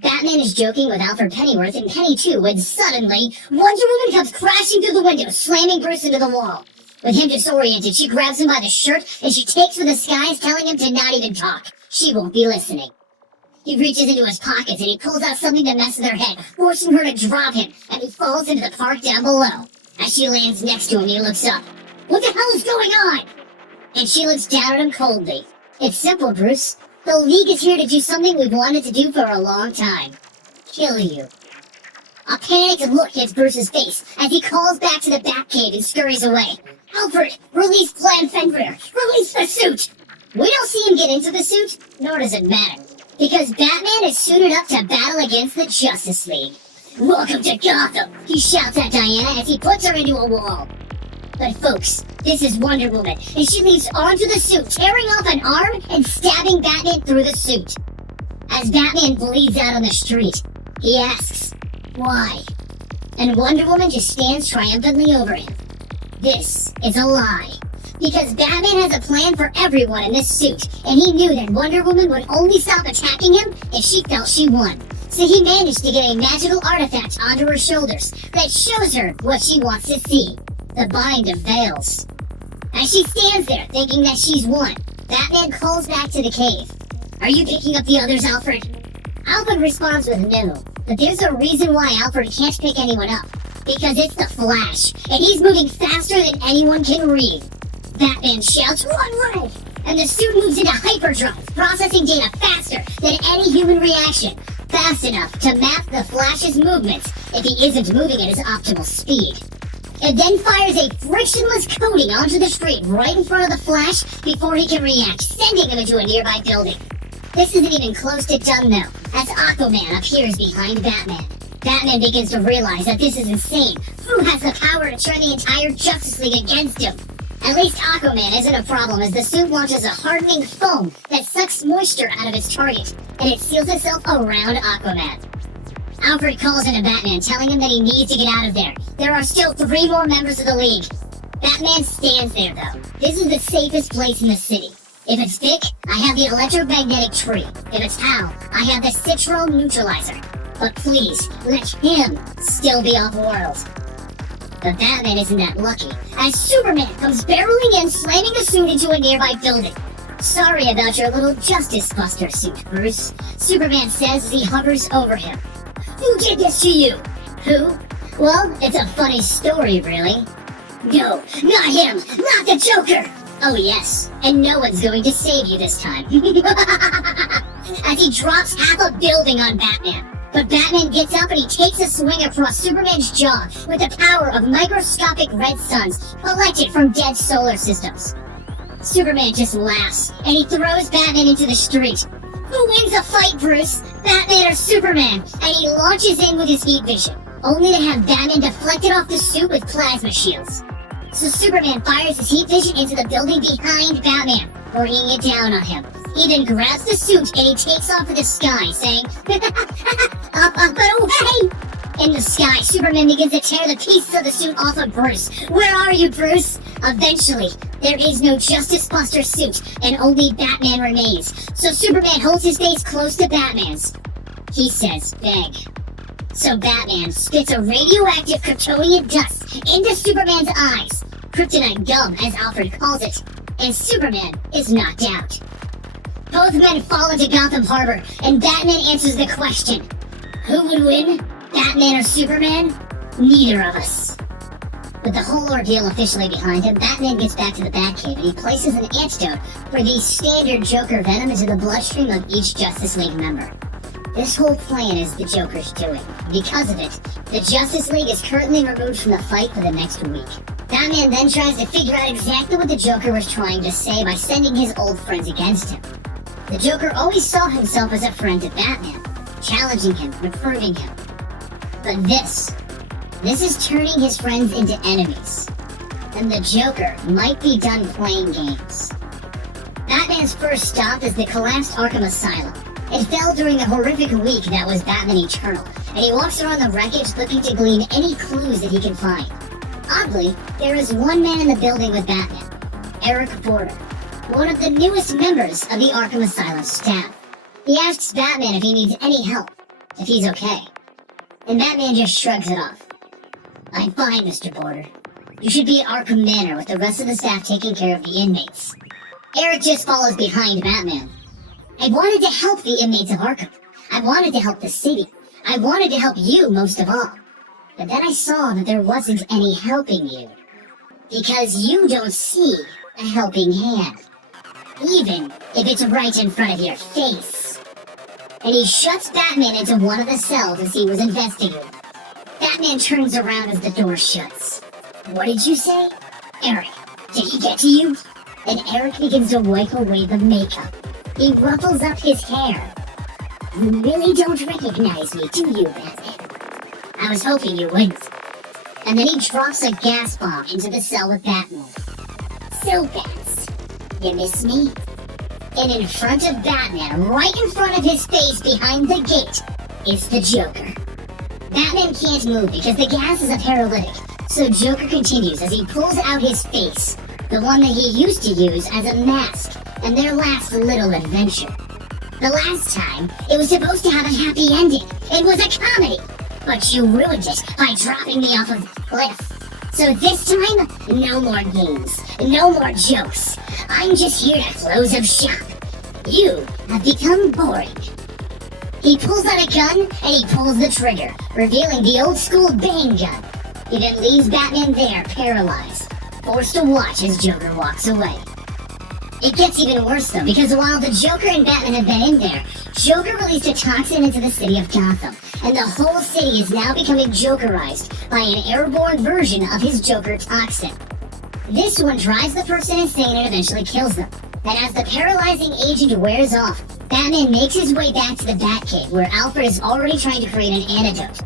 Batman is joking with Alfred Pennyworth and Penny too when suddenly Wonder Woman comes crashing through the window, slamming Bruce into the wall. With him disoriented, she grabs him by the shirt and she takes for the skies, telling him to not even talk. She won't be listening. He reaches into his pockets and he pulls out something to mess with her head, forcing her to drop him, and he falls into the park down below. As she lands next to him, he looks up. What the hell is going on? And she looks down at him coldly. It's simple, Bruce. The League is here to do something we've wanted to do for a long time. Kill you. A panicked look hits Bruce's face as he calls back to the Batcave and scurries away. Alfred, release Plan Fenrir! Release the suit! We don't see him get into the suit, nor does it matter. Because Batman is suited up to battle against the Justice League. Welcome to Gotham, he shouts at Diana as he puts her into a wall. But folks, this is Wonder Woman, and she leaps onto the suit, tearing off an arm and stabbing Batman through the suit. As Batman bleeds out on the street, he asks, why? And Wonder Woman just stands triumphantly over him. This is a lie. Because Batman has a plan for everyone in this suit, and he knew that Wonder Woman would only stop attacking him if she felt she won. So he managed to get a magical artifact onto her shoulders that shows her what she wants to see. The bind of veils. As she stands there thinking that she's won, Batman calls back to the cave. Are you picking up the others, Alfred? Alfred responds with no, but there's a reason why Alfred can't pick anyone up. Because it's the Flash, and he's moving faster than anyone can read. Batman shouts, run, run! And the suit moves into hyperdrive, processing data faster than any human reaction. Fast enough to map the Flash's movements if he isn't moving at his optimal speed. It then fires a frictionless coating onto the street right in front of the Flash before he can react, sending him into a nearby building. This isn't even close to done though, as Aquaman appears behind Batman. Batman begins to realize that this is insane. Who has the power to turn the entire Justice League against him? At least Aquaman isn't a problem as the suit launches a hardening foam that sucks moisture out of its target, and it seals itself around Aquaman. Alfred calls into Batman, telling him that he needs to get out of there. There are still 3 more members of the League. Batman stands there, though. This is the safest place in the city. If it's Vic, I have the electromagnetic tree. If it's Hal, I have the Citro neutralizer. But please, let him still be off-world. But Batman isn't that lucky, as Superman comes barreling in, slamming the suit into a nearby building. Sorry about your little Justice Buster suit, Bruce, Superman says as he hovers over him. Who did this to you? Who? Well, it's a funny story, really. No, not him! Not the Joker! Oh yes, and no one's going to save you this time. As he drops half a building on Batman. But Batman gets up and he takes a swing across Superman's jaw with the power of microscopic red suns collected from dead solar systems. Superman just laughs, and he throws Batman into the street. Who wins a fight, Bruce? Batman or Superman? And he launches in with his heat vision, only to have Batman deflected off the suit with plasma shields. So Superman fires his heat vision into the building behind Batman, bringing it down on him. He then grabs the suit and he takes off in the sky, saying, up, but away! In the sky, Superman begins to tear the pieces of the suit off of Bruce. Where are you, Bruce? Eventually, there is no Justice Buster suit, and only Batman remains. So Superman holds his face close to Batman's. He says, beg. So Batman spits a radioactive Kryptonian dust into Superman's eyes. Kryptonite gum, as Alfred calls it. And Superman is knocked out. Both men fall into Gotham Harbor, and Batman answers the question. Who would win? Batman or Superman? Neither of us. With the whole ordeal officially behind him, Batman gets back to the Batcave and he places an antidote for the standard Joker venom into the bloodstream of each Justice League member. This whole plan is the Joker's doing. Because of it, the Justice League is currently removed from the fight for the next week. Batman then tries to figure out exactly what the Joker was trying to say by sending his old friends against him. The Joker always saw himself as a friend to Batman, challenging him, recruiting him. But this is turning his friends into enemies. And the Joker might be done playing games. Batman's first stop is the collapsed Arkham Asylum. It fell during the horrific week that was Batman Eternal, and he walks around the wreckage looking to glean any clues that he can find. Oddly, there is one man in the building with Batman, Eric Border, one of the newest members of the Arkham Asylum staff. He asks Batman if he needs any help, if he's okay. And Batman just shrugs it off. I'm fine, Mr. Porter. You should be at Arkham Manor with the rest of the staff taking care of the inmates. Eric just follows behind Batman. I wanted to help the inmates of Arkham. I wanted to help the city. I wanted to help you most of all. But then I saw that there wasn't any helping you. Because you don't see a helping hand. Even if it's right in front of your face. And he shuts Batman into one of the cells as he was investigating. Batman turns around as the door shuts. What did you say? Eric, did he get to you? And Eric begins to wipe away the makeup. He ruffles up his hair. You really don't recognize me, do you, Batman? I was hoping you wouldn't. And then he drops a gas bomb into the cell with Batman. So, Bats, you miss me? And in front of Batman, right in front of his face behind the gate, is the Joker. Batman can't move because the gas is a paralytic, so Joker continues as he pulls out his face, the one that he used to use as a mask, and their last little adventure. The last time, it was supposed to have a happy ending. It was a comedy. But you ruined it by dropping me off of the cliff. So this time, no more games, no more jokes. I'm just here to close up shop. You have become boring. He pulls out a gun, and he pulls the trigger, revealing the old school bang gun. He then leaves Batman there, paralyzed, forced to watch as Joker walks away. It gets even worse though, because while the Joker and Batman have been in there, Joker released a toxin into the city of Gotham, and the whole city is now becoming Jokerized by an airborne version of his Joker toxin. This one drives the person insane and eventually kills them. And as the paralyzing agent wears off, Batman makes his way back to the Batcave, where Alfred is already trying to create an antidote.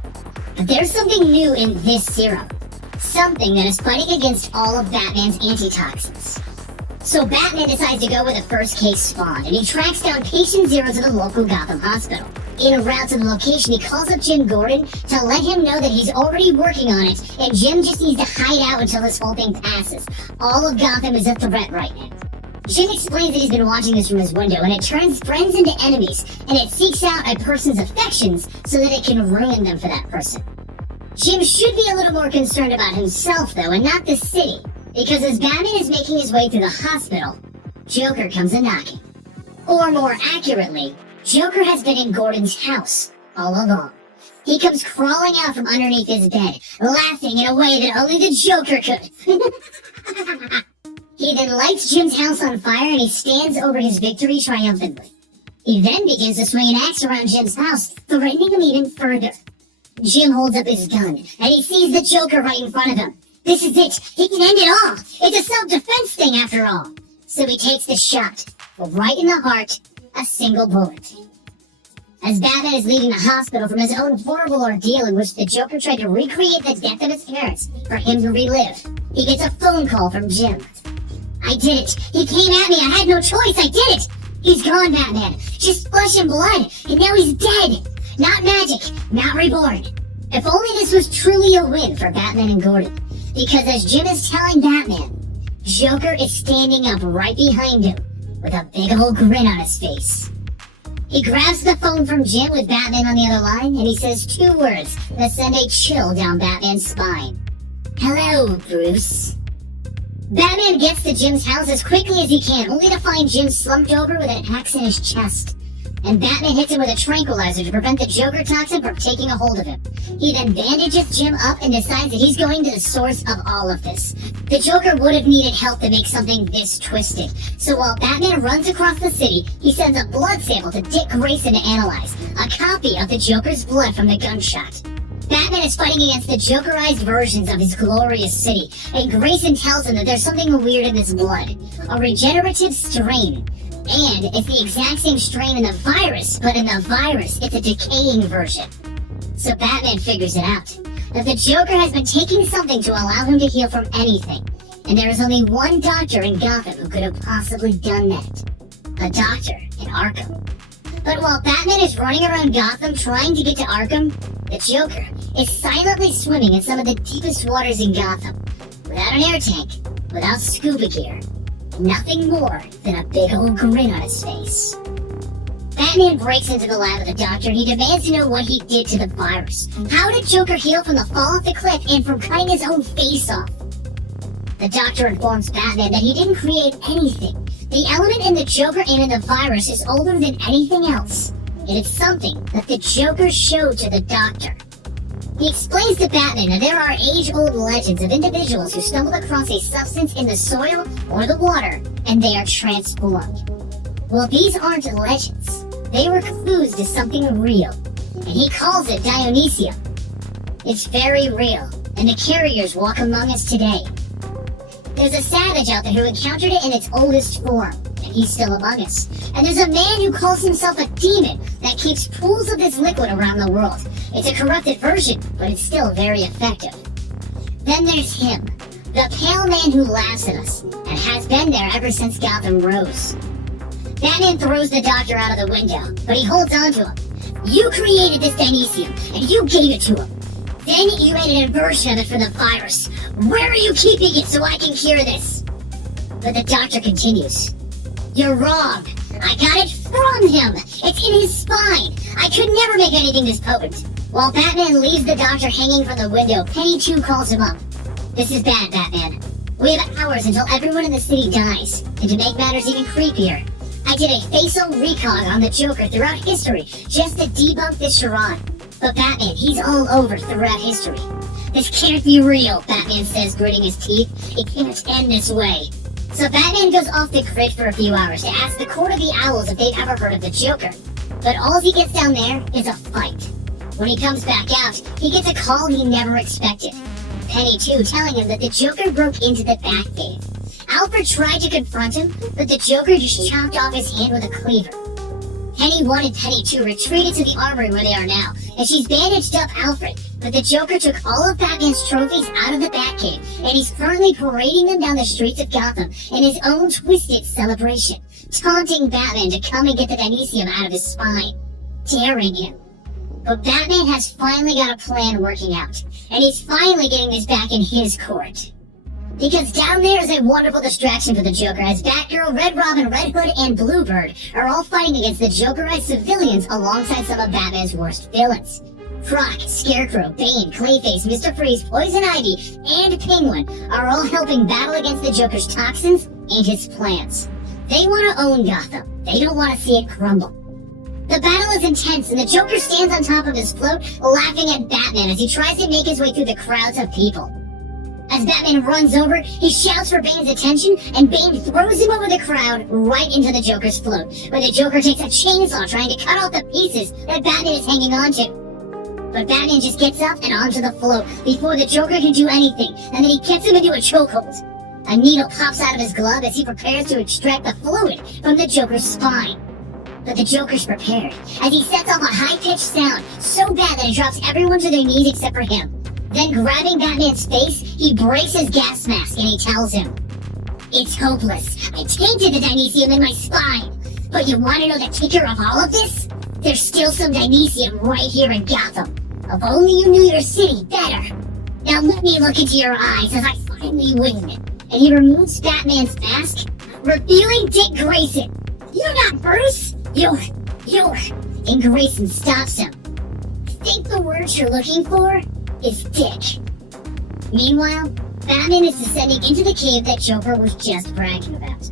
But there's something new in this serum. Something that is fighting against all of Batman's antitoxins. So Batman decides to go where the first case spawned, and he tracks down patient zero to the local Gotham hospital. En route to the location, he calls up Jim Gordon to let him know that he's already working on it, and Jim just needs to hide out until this whole thing passes. All of Gotham is a threat right now. Jim explains that he's been watching this from his window, and it turns friends into enemies, and it seeks out a person's affections so that it can ruin them for that person. Jim should be a little more concerned about himself, though, and not the city. Because as Batman is making his way through the hospital, Joker comes a-knocking. Or more accurately, Joker has been in Gordon's house all along. He comes crawling out from underneath his bed, laughing in a way that only the Joker could. He then lights Jim's house on fire and he stands over his victory triumphantly. He then begins to swing an axe around Jim's house, threatening him even further. Jim holds up his gun, and he sees the Joker right in front of him. This is it. He can end it all. It's a self-defense thing after all. So he takes the shot, right in the heart, a single bullet. As Batman is leaving the hospital from his own horrible ordeal in which the Joker tried to recreate the death of his parents for him to relive, he gets a phone call from Jim. I did it. He came at me. I had no choice. I did it. He's gone, Batman. Just flesh and blood. And now he's dead. Not magic. Not reborn. If only this was truly a win for Batman and Gordon. Because as Jim is telling Batman, Joker is standing up right behind him with a big old grin on his face. He grabs the phone from Jim with Batman on the other line, and he says two words that send a chill down Batman's spine. Hello, Bruce. Batman gets to Jim's house as quickly as he can, only to find Jim slumped over with an axe in his chest. And Batman hits him with a tranquilizer to prevent the Joker toxin from taking a hold of him. He then bandages Jim up and decides that he's going to the source of all of this. The Joker would have needed help to make something this twisted. So while Batman runs across the city, he sends a blood sample to Dick Grayson to analyze, a copy of the Joker's blood from the gunshot. Batman is fighting against the Jokerized versions of his glorious city, and Grayson tells him that there's something weird in this blood, a regenerative strain. And it's the exact same strain in the virus, but in the virus, it's a decaying version. So Batman figures it out, that the Joker has been taking something to allow him to heal from anything, and there is only one doctor in Gotham who could have possibly done that. A doctor in Arkham. But while Batman is running around Gotham trying to get to Arkham, the Joker is silently swimming in some of the deepest waters in Gotham, without an air tank, without scuba gear, nothing more than a big old grin on his face. Batman breaks into the lab of the Doctor and he demands to know what he did to the virus. How did Joker heal from the fall off the cliff and from cutting his own face off? The Doctor informs Batman that he didn't create anything. The element in the Joker and in the virus is older than anything else. And it's something that the Joker showed to the Doctor. He explains to Batman that there are age-old legends of individuals who stumble across a substance in the soil or the water, and they are transformed. Well, these aren't legends. They were clues to something real, and he calls it Dionysium. It's very real, and the carriers walk among us today. There's a savage out there who encountered it in its oldest form, and he's still among us. And there's a man who calls himself a demon that keeps pools of this liquid around the world. It's a corrupted version, but it's still very effective. Then there's him, the pale man who laughs at us, and has been there ever since Gotham rose. Batman throws the Doctor out of the window, but he holds on to him. You created this Dionysium, and you gave it to him. Then you made an inversion of it for the virus. Where are you keeping it so I can cure this? But the Doctor continues. You're wrong. I got it from him. It's in his spine. I could never make anything this potent. While Batman leaves the Doctor hanging from the window, Penny 2 calls him up. This is bad, Batman. We have hours until everyone in the city dies. And to make matters even creepier, I did a facial recon on the Joker throughout history just to debunk this charade. But Batman, he's all over throughout history. This can't be real, Batman says, gritting his teeth. It can't end this way. So Batman goes off the grid for a few hours to ask the Court of the Owls if they've ever heard of the Joker. But all he gets down there is a fight. When he comes back out, he gets a call he never expected. Penny 2 telling him that the Joker broke into the Batcave. Alfred tried to confront him, but the Joker just chopped off his hand with a cleaver. Penny 1 and Penny 2 retreated to the armory where they are now, and she's bandaged up Alfred, but the Joker took all of Batman's trophies out of the Batcave, and he's currently parading them down the streets of Gotham in his own twisted celebration, taunting Batman to come and get the Dionysium out of his spine, daring him. But Batman has finally got a plan working out, and he's finally getting this back in his court. Because down there is a wonderful distraction for the Joker as Batgirl, Red Robin, Red Hood, and Bluebird are all fighting against the Jokerized civilians alongside some of Batman's worst villains. Croc, Scarecrow, Bane, Clayface, Mr. Freeze, Poison Ivy, and Penguin are all helping battle against the Joker's toxins and his plans. They want to own Gotham. They don't want to see it crumble. The battle is intense and the Joker stands on top of his float laughing at Batman as he tries to make his way through the crowds of people. As Batman runs over, he shouts for Bane's attention, and Bane throws him over the crowd right into the Joker's float, where the Joker takes a chainsaw trying to cut off the pieces that Batman is hanging onto. But Batman just gets up and onto the float before the Joker can do anything, and then he gets him into a chokehold. A needle pops out of his glove as he prepares to extract the fluid from the Joker's spine. But the Joker's prepared, as he sets off a high-pitched sound so bad that it drops everyone to their knees except for him. Then grabbing Batman's face, he breaks his gas mask and he tells him, It's hopeless. I tainted the Dionysium in my spine. But you want to know the kicker of all of this? There's still some Dionysium right here in Gotham. If only you knew your city better. Now let me look into your eyes as I finally win. And he removes Batman's mask, revealing Dick Grayson. You're not Bruce. You're... And Grayson stops him. Think the word you're looking for is Dick. Meanwhile, Batman is descending into the cave that Joker was just bragging about.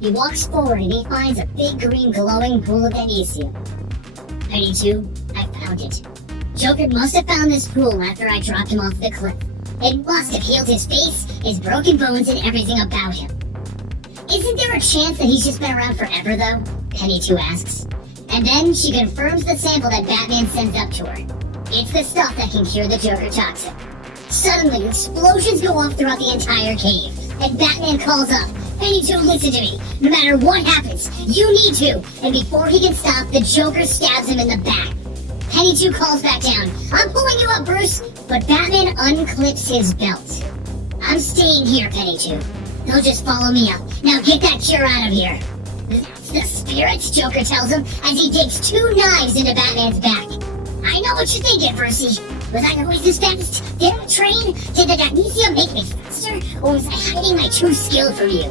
He walks forward and he finds a big green glowing pool of Dionysium. Penny 2, I found it. Joker must have found this pool after I dropped him off the cliff. It must have healed his face, his broken bones, and everything about him. Isn't there a chance that he's just been around forever, though? Penny 2 asks. And then she confirms the sample that Batman sends up to her. It's the stuff that can cure the Joker toxin. Suddenly, explosions go off throughout the entire cave, and Batman calls up, Penny 2, listen to me. No matter what happens, you need to. And before he can stop, the Joker stabs him in the back. Penny 2 calls back down. I'm pulling you up, Bruce. But Batman unclips his belt. I'm staying here, Penny 2. They'll just follow me up. Now get that cure out of here. That's the spirit, Joker tells him as he digs 2 knives into Batman's back. I know what you're thinking, Brucey. Was I always this fast? Did I train? Did the Dionysium make me faster? Or was I hiding my true skill from you?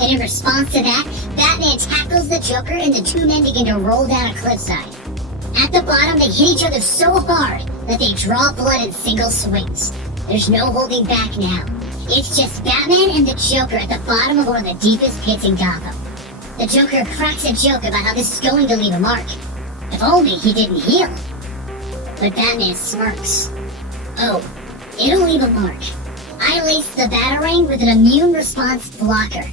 And in response to that, Batman tackles the Joker and the two men begin to roll down a cliffside. At the bottom, they hit each other so hard that they draw blood in single swings. There's no holding back now. It's just Batman and the Joker at the bottom of one of the deepest pits in Gotham. The Joker cracks a joke about how this is going to leave a mark. If only he didn't heal. But Batman smirks. Oh, it'll leave a mark. I laced the Batarang with an immune response blocker.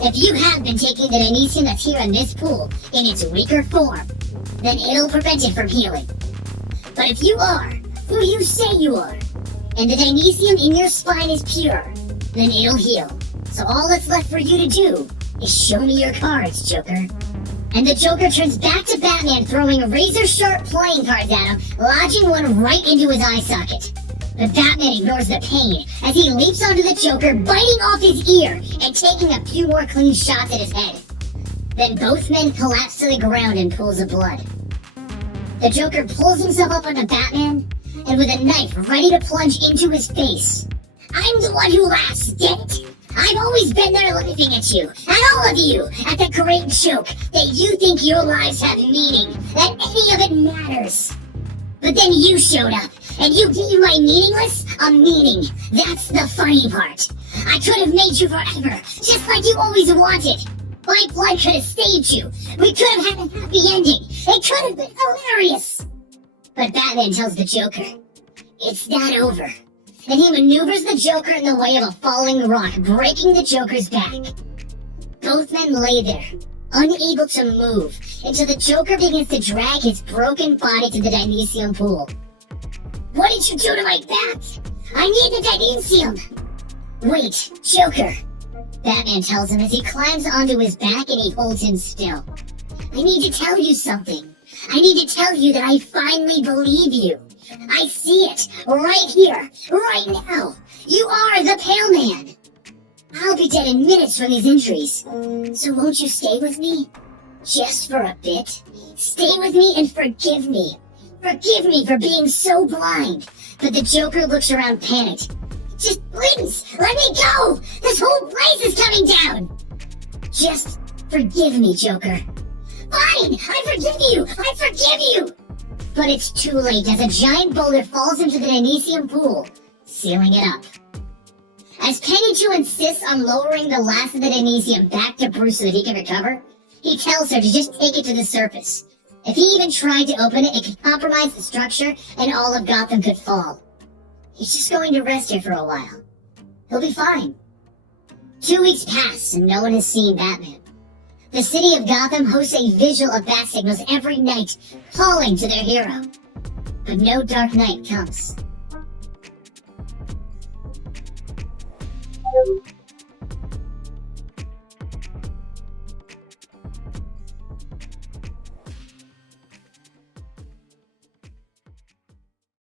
If you have been taking the Dynesium that's here in this pool in its weaker form, then it'll prevent it from healing. But if you are who you say you are, and the Dynesium in your spine is pure, then it'll heal. So all that's left for you to do is show me your cards, Joker. And the Joker turns back to Batman, throwing razor-sharp playing cards at him, lodging one right into his eye socket. But Batman ignores the pain as he leaps onto the Joker, biting off his ear and taking a few more clean shots at his head. Then both men collapse to the ground in pools of blood. The Joker pulls himself up onto Batman, and with a knife ready to plunge into his face. I'm the one who laughs, damn it! I've always been there laughing at you, at all of you, at the great joke that you think your lives have meaning, that any of it matters. But then you showed up, and you gave my meaningless a meaning. That's the funny part. I could have made you forever, just like you always wanted. My blood could have saved you. We could have had a happy ending. It could have been hilarious. But Batman tells the Joker, it's not over. And he maneuvers the Joker in the way of a falling rock, breaking the Joker's back. Both men lay there, unable to move, until the Joker begins to drag his broken body to the Dynesium pool. What did you do to my back? I need the Dynesium! Wait, Joker, Batman tells him as he climbs onto his back and he holds him still. I need to tell you something. I need to tell you that I finally believe you. I see it, right here, right now. You are the Pale Man. I'll be dead in minutes from these injuries. So won't you stay with me? Just for a bit. Stay with me and forgive me. Forgive me for being so blind. But the Joker looks around panicked. Just please, let me go! This whole place is coming down! Just forgive me, Joker. Fine, I forgive you! I forgive you! But it's too late as a giant boulder falls into the Dynesium pool, sealing it up. As Penny 2 insists on lowering the last of the Dynesium back to Bruce so that he can recover, he tells her to just take it to the surface. If he even tried to open it, it could compromise the structure and all of Gotham could fall. He's just going to rest here for a while. He'll be fine. 2 weeks pass and no one has seen Batman. The city of Gotham hosts a vigil of bat signals every night, calling to their hero. But no Dark Knight comes.